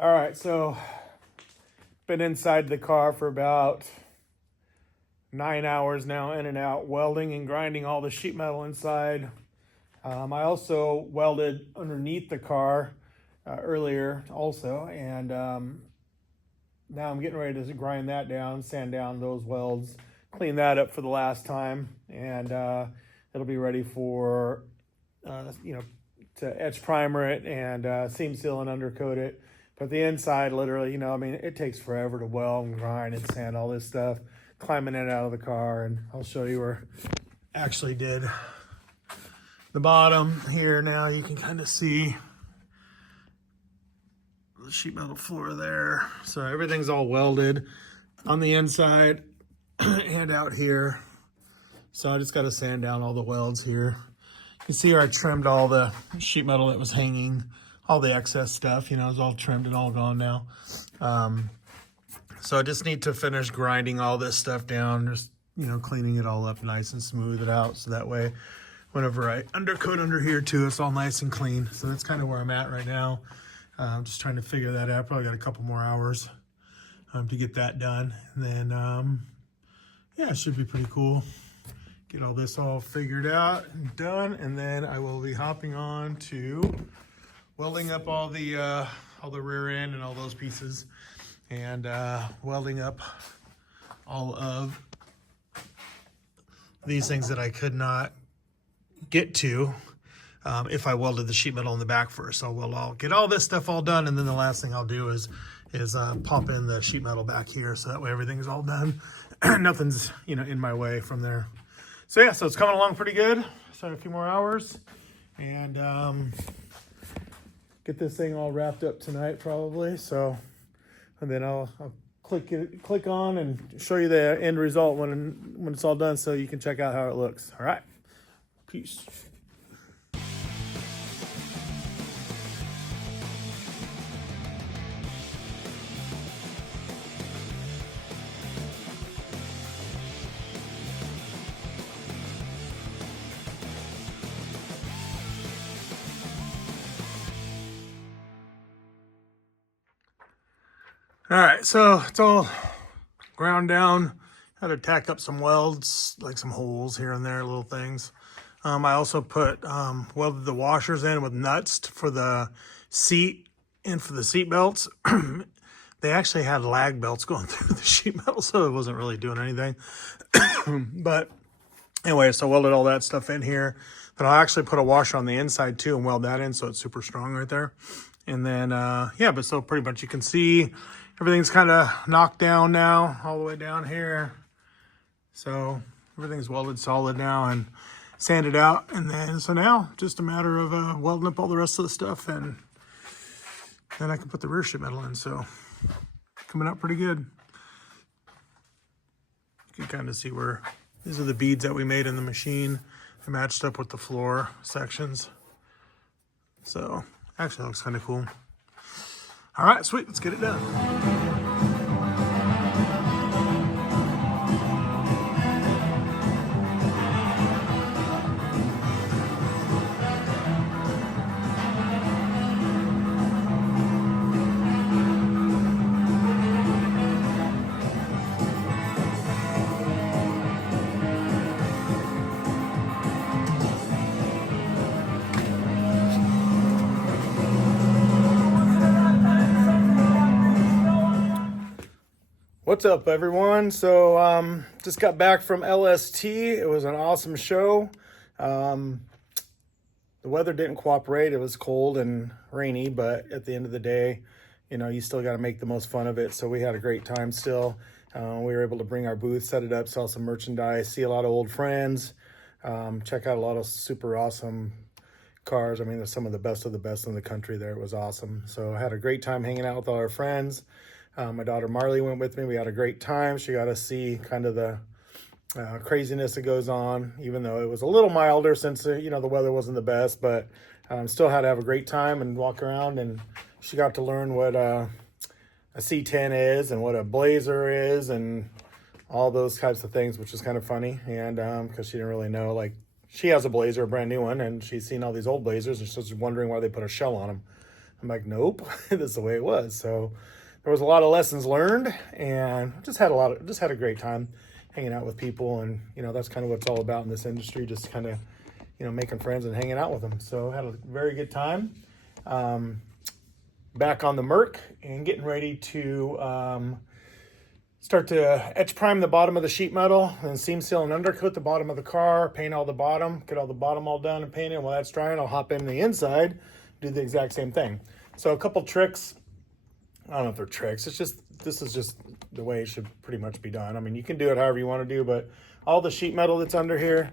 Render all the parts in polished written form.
All right, so been inside the car for about 9 hours now, in and out, welding and grinding all the sheet metal inside. I also welded underneath the car earlier also, and now I'm getting ready to grind that down, sand down those welds, clean that up for the last time, and it'll be ready for, to etch primer it and seam seal and undercoat it. But the inside, literally, it takes forever to weld and grind and sand all this stuff, climbing it out of the car. And I'll show you where I actually did the bottom here. Now you can kind of see the sheet metal floor there. So everything's all welded on the inside and out here. So I just got to sand down all the welds here. You can see where I trimmed all the sheet metal that was hanging. All the excess stuff, is all trimmed and all gone now. So I just need to finish grinding all this stuff down, just, cleaning it all up nice and smooth it out. So that way, whenever I undercoat under here too, it's all nice and clean. So that's kind of where I'm at right now. I'm just trying to figure that out. Probably got a couple more hours to get that done. And then, yeah, it should be pretty cool. Get all this all figured out and done. And then I will be hopping on to welding up all the rear end and all those pieces, and welding up all of these things that I could not get to if I welded the sheet metal in the back first. So I'll get all this stuff all done, and then the last thing I'll do is pop in the sheet metal back here, so that way everything's all done. Nothing's in my way from there. So yeah, so it's coming along pretty good. So a few more hours, and get this thing all wrapped up tonight probably. So, and then I'll click on and show you the end result when it's all done, so you can check out how it looks. All right, peace. All right, so it's all ground down. Had to tack up some welds, like some holes here and there, little things. I also welded the washers in with nuts for the seat and for the seat belts. They actually had lag belts going through the sheet metal, so it wasn't really doing anything. But anyway, so welded all that stuff in here. Then I'll actually put a washer on the inside too and weld that in, so it's super strong right there. And then, yeah, but so pretty much you can see everything's kind of knocked down now, all the way down here. So everything's welded solid now and sanded out. And then, so now just a matter of welding up all the rest of the stuff, and then I can put the rear sheet metal in. So coming out pretty good. You can kind of see where these are the beads that we made in the machine. They matched up with the floor sections. So actually looks kind of cool. All right, sweet, let's get it done. What's up, everyone? So just got back from LST. It was an awesome show. The weather didn't cooperate. It was cold and rainy, but at the end of the day, you still got to make the most fun of it. So we had a great time still. We were able to bring our booth, set it up, sell some merchandise, see a lot of old friends, check out a lot of super awesome cars. I mean, there's some of the best in the country there. It was awesome. So I had a great time hanging out with all our friends. My daughter Marley went with me. We had a great time. She got to see kind of the craziness that goes on, even though it was a little milder since, the weather wasn't the best, but still had to have a great time and walk around. And she got to learn what a C10 is and what a Blazer is and all those types of things, which is kind of funny. And because she didn't really know, she has a Blazer, a brand new one, and she's seen all these old Blazers, and she's wondering why they put a shell on them. I'm like, nope, this is the way it was. So there was a lot of lessons learned, and just had a great time hanging out with people. And, you know, that's kind of what it's all about in this industry, just kind of, you know, making friends and hanging out with them. So had a very good time. Back on the Merc and getting ready to start to etch prime the bottom of the sheet metal and seam seal and undercoat the bottom of the car, paint all the bottom, get all the bottom all done and painted. While that's drying, I'll hop in the inside, do the exact same thing. So a couple tricks. I don't know if they're tricks. This is just the way it should pretty much be done. I mean, you can do it however you want to do, but all the sheet metal that's under here.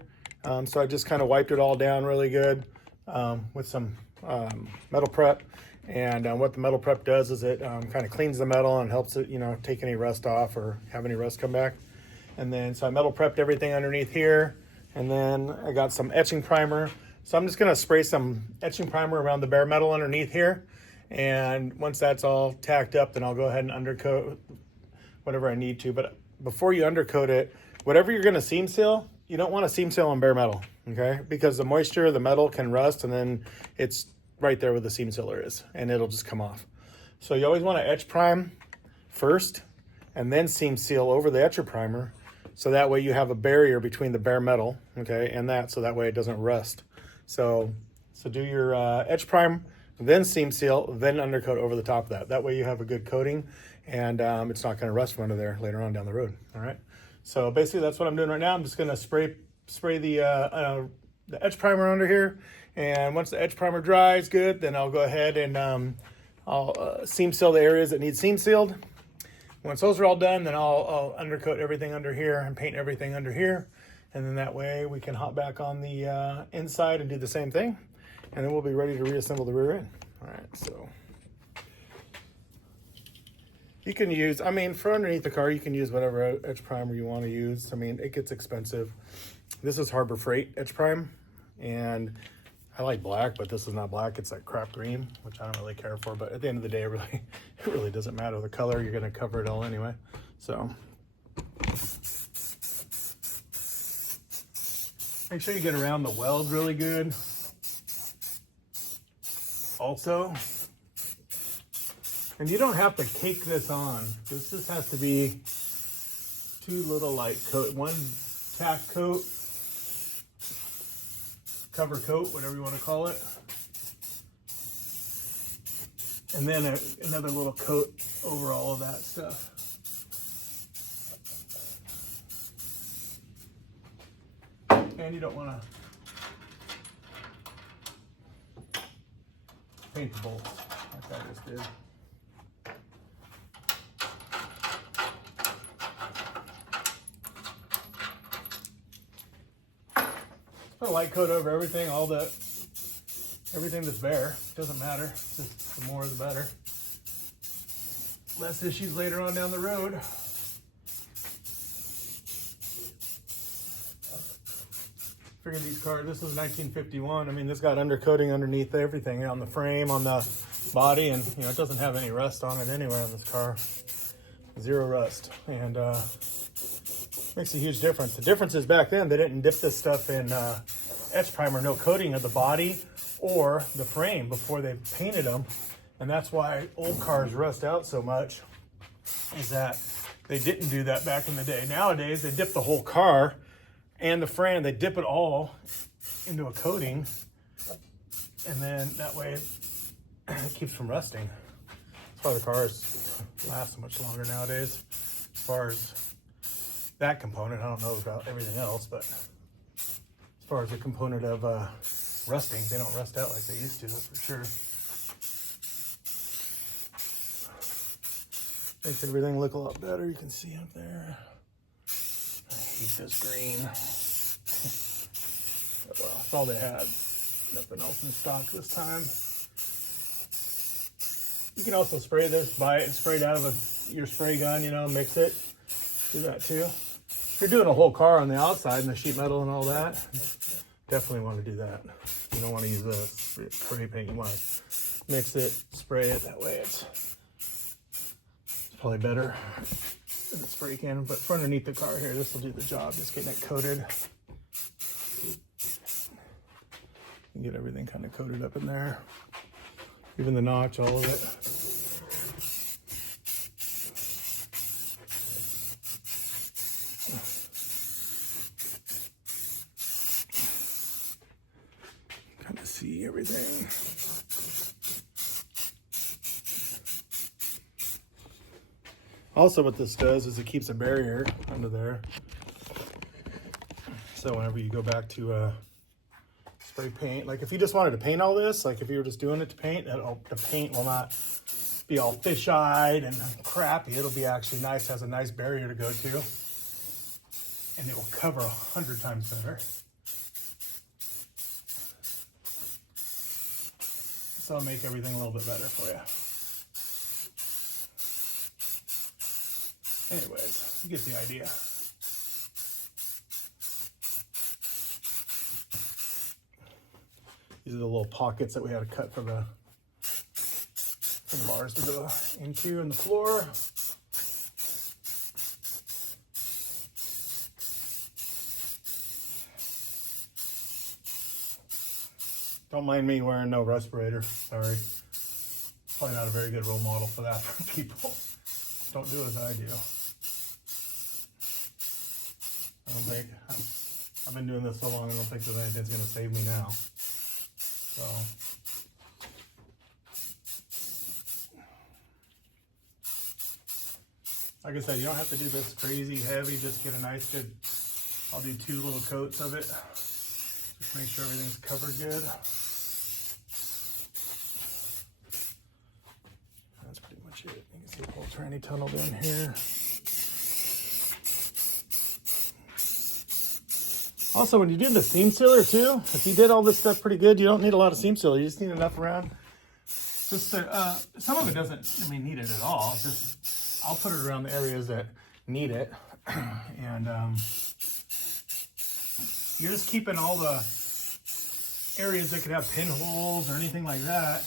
So I just kind of wiped it all down really good with some metal prep. And what the metal prep does is it kind of cleans the metal and helps it, you know, take any rust off or have any rust come back. And then, so I metal prepped everything underneath here. And then I got some etching primer. So I'm just going to spray some etching primer around the bare metal underneath here. And once that's all tacked up, then I'll go ahead and undercoat whatever I need to. But before you undercoat it, whatever you're going to seam seal, you don't want to seam seal on bare metal, okay? Because the moisture, the metal can rust, and then it's right there where the seam sealer is, and it'll just come off. So you always want to etch prime first and then seam seal over the etcher primer, so that way you have a barrier between the bare metal, okay, and that, so that way it doesn't rust. So do your etch prime, then seam seal, then undercoat over the top of that. That way you have a good coating, and it's not going to rust from under there later on down the road. All right. So basically that's what I'm doing right now. I'm just going to spray the etch primer under here. And once the etch primer dries good, then I'll go ahead and I'll seam seal the areas that need seam sealed. Once those are all done, then I'll undercoat everything under here and paint everything under here. And then that way we can hop back on the inside and do the same thing. And then we'll be ready to reassemble the rear end. All right, so you can use, I mean, for underneath the car, you can use whatever etch primer you want to use. I mean, it gets expensive. This is Harbor Freight etch prime, and I like black, but this is not black. It's like crap green, which I don't really care for. But at the end of the day, it really doesn't matter the color. You're going to cover it all anyway. So make sure you get around the weld really good. Also, and you don't have to cake this on. This just has to be two little light coat, one tack coat, cover coat, whatever you want to call it, and then another little coat over all of that stuff. And you don't want to paint the bolts like I just did. Put a light coat over everything, everything that's bare. Doesn't matter, just the more the better. Less issues later on down the road. Figured these cars, this was 1951. I mean, this got undercoating underneath everything, on the frame, on the body, and you know, it doesn't have any rust on it anywhere on this car. Zero rust, and makes a huge difference. The difference is back then they didn't dip this stuff in etch primer, no coating of the body or the frame before they painted them, and that's why old cars rust out so much, is that they didn't do that back in the day. Nowadays they dip the whole car and the frame, they dip it all into a coating, and then that way it keeps from rusting. That's why the cars last so much longer nowadays. As far as that component, I don't know about everything else, but as far as the component of rusting, they don't rust out like they used to, that's for sure. Makes everything look a lot better. You can see up there. I hate this green. But, well, that's all they had. Nothing else in stock this time. You can also spray this, buy it and spray it out of your spray gun, you know, mix it. Do that too. If you're doing a whole car on the outside and the sheet metal and all that, definitely want to do that. You don't want to use the spray paint. You want to mix it, spray it. That way it's probably better than the spray can. But for underneath the car here, this will do the job. Just getting it coated. And get everything kind of coated up in there. Even the notch, all of it. Kind of see everything. Also, what this does is it keeps a barrier under there. So whenever you go back to spray paint, like if you just wanted to paint all this, like if you were just doing it to paint, the paint will not be all fish-eyed and crappy. It'll be actually nice, has a nice barrier to go to, and it will cover 100 times better. So I'll make everything a little bit better for you. Anyways, you get the idea. These are the little pockets that we had to cut for the bars to go into in the floor. Don't mind me wearing no respirator. Sorry. Probably not a very good role model for that for people. Don't do as I do. I don't think, I've been doing this so long, I don't think there's anything's going to save me now. So, like I said, you don't have to do this crazy heavy, just get a nice good, I'll do 2 little coats of it. Just make sure everything's covered good. That's pretty much it. You can see the whole tranny tunnel down here. Also, when you do the seam sealer too, if you did all this stuff pretty good, you don't need a lot of seam sealer. You just need enough around. Just to, some of it doesn't, need it at all. It's just, I'll put it around the areas that need it. And you're just keeping all the areas that could have pinholes or anything like that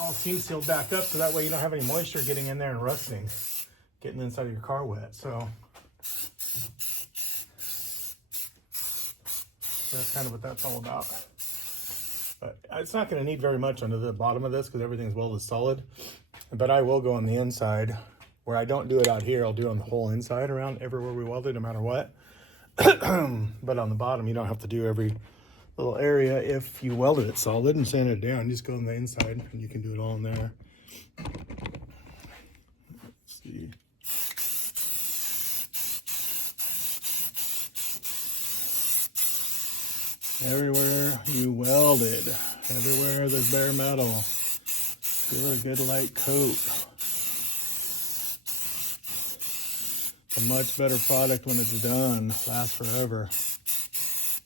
all seam sealed back up, so that way you don't have any moisture getting in there and rusting, getting the inside of your car wet. So that's kind of what that's all about. But it's not going to need very much under the bottom of this because everything's welded solid. But I will go on the inside where I don't do it out here. I'll do it on the whole inside around everywhere we welded, no matter what. But on the bottom, you don't have to do every little area if you welded it solid and sand it down. You just go on the inside and you can do it all in there. Let's see. Everywhere you welded, everywhere there's bare metal, give it a good light coat. A much better product when it's done, lasts forever.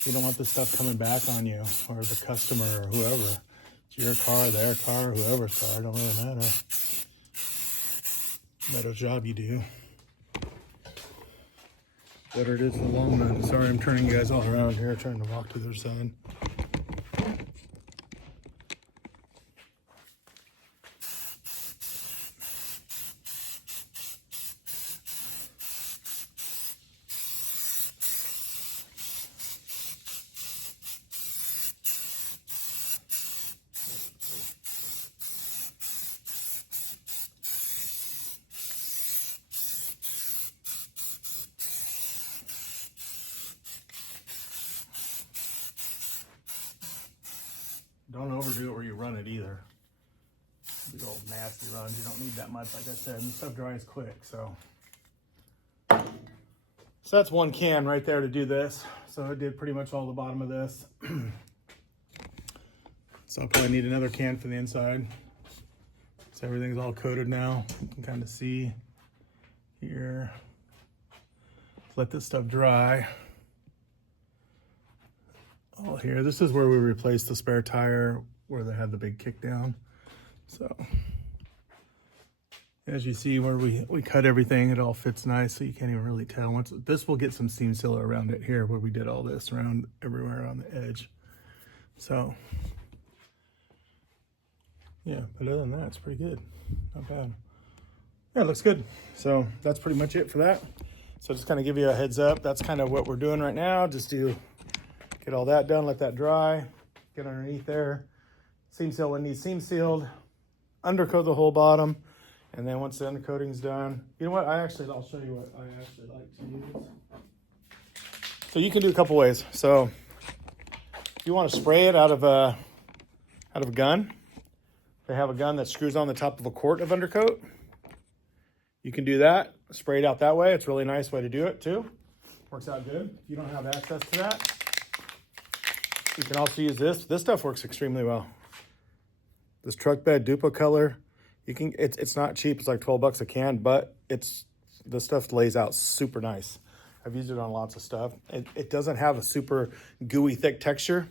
You don't want this stuff coming back on you or the customer or whoever. It's your car, their car, whoever's car, it don't really matter. Better job you do, better it is in the long run. Sorry, I'm turning you guys all around here, trying to walk to their side. Don't overdo it where you run it either. Big old nasty runs. You don't need that much, like I said, and stuff dries quick. So that's one can right there to do this. So I did pretty much all the bottom of this. So I'll probably need another can for the inside. So everything's all coated now. You can kind of see here. Let this stuff dry. All here. This is where we replaced the spare tire where they had the big kick down. So as you see where we cut everything, it all fits nice, so you can't even really tell. Once this will get some seam sealer around it here where we did all this around everywhere on the edge. So yeah, but other than that, it's pretty good. Not bad. Yeah, it looks good. So that's pretty much it for that. So just kind of give you a heads up. That's kind of what we're doing right now. Just get all that done, let that dry, get underneath there, Seam seal when it needs seam sealed. Undercoat the whole bottom. And then once the undercoating's done, you know what? I'll show you what I actually like to use. So you can do a couple ways. So if you want to spray it out of a gun, they have a gun that screws on the top of a quart of undercoat. You can do that, spray it out that way. It's a really nice way to do it too. Works out good. If you don't have access to that, you can also use this. This stuff works extremely well. This truck bed Dupa color. It's not cheap. It's like 12 bucks a can, but the stuff lays out super nice. I've used it on lots of stuff. It doesn't have a super gooey thick texture.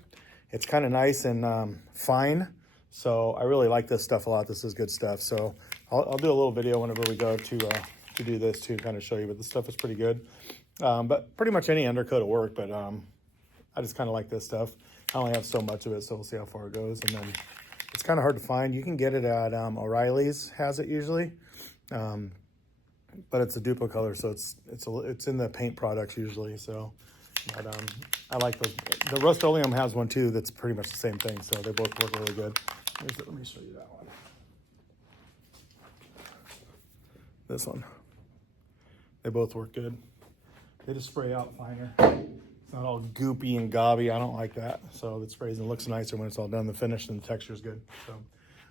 It's kind of nice and fine. So I really like this stuff a lot. This is good stuff. So I'll do a little video whenever we go to do this to kind of show you, but this stuff is pretty good. But pretty much any undercoat will work, but I just kind of like this stuff. I only have so much of it, so we'll see how far it goes. And then it's kind of hard to find. You can get it at O'Reilly's has it usually, but it's a Dupa color, so it's in the paint products usually. So, but I like those. The Rust-Oleum has one too that's pretty much the same thing, so they both work really good. Let me show you that one. This one. They both work good. They just spray out finer. It's not all goopy and gobby. I don't like that. So it sprays and looks nicer when it's all done. The finish and the texture is good. So,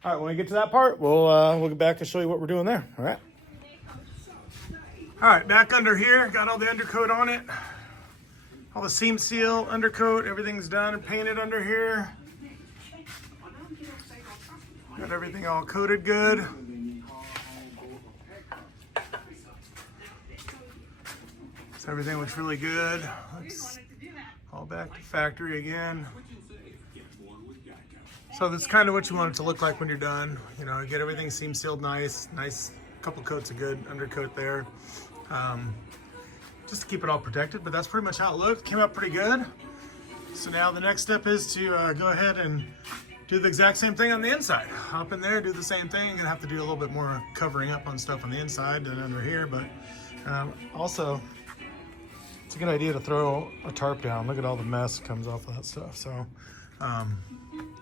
all right, when we get to that part, we'll get back to show you what we're doing there. All right. All right, back under here. Got all the undercoat on it. All the seam seal, undercoat, everything's done and painted under here. Got everything all coated good. So everything looks really good. Looks all back to factory again. So that's kind of what you want it to look like when you're done. You know, get everything seam sealed nice couple coats of good undercoat there. Just to keep it all protected, but that's pretty much how it looked. Came out pretty good. So now the next step is to go ahead and do the exact same thing on the inside. Hop in there, do the same thing. You're gonna have to do a little bit more covering up on stuff on the inside than under here, but also it's a good idea to throw a tarp down. Look at all the mess that comes off of that stuff. So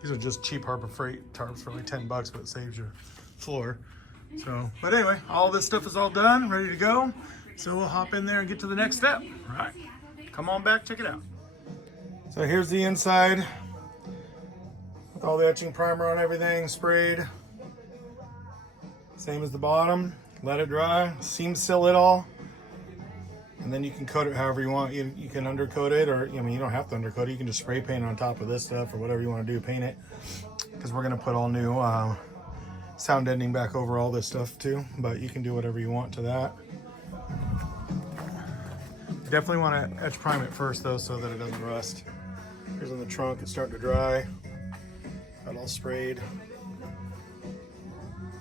these are just cheap Harbor Freight tarps for like 10 bucks, but it saves your floor. So, but anyway, all this stuff is all done, ready to go. So we'll hop in there and get to the next step. All right, come on back, check it out. So here's the inside with all the etching primer on everything, sprayed. Same as the bottom, let it dry, seam seal it all. And then you can coat it however you want. You can undercoat it, or I mean, you don't have to undercoat it. You can just spray paint on top of this stuff or whatever you want to do, paint it. Because we're gonna put all new sound ending back over all this stuff too, but you can do whatever you want to that. You definitely want to etch prime it first though, so that it doesn't rust. Here's on the trunk, it's starting to dry. Got all sprayed.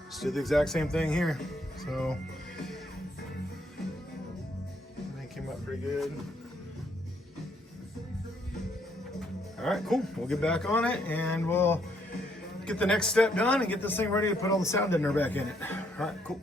Just do the exact same thing here. So everything came out pretty good. All right, cool. We'll get back on it and we'll get the next step done and get this thing ready to put all the sound deadener back in it. All right, cool.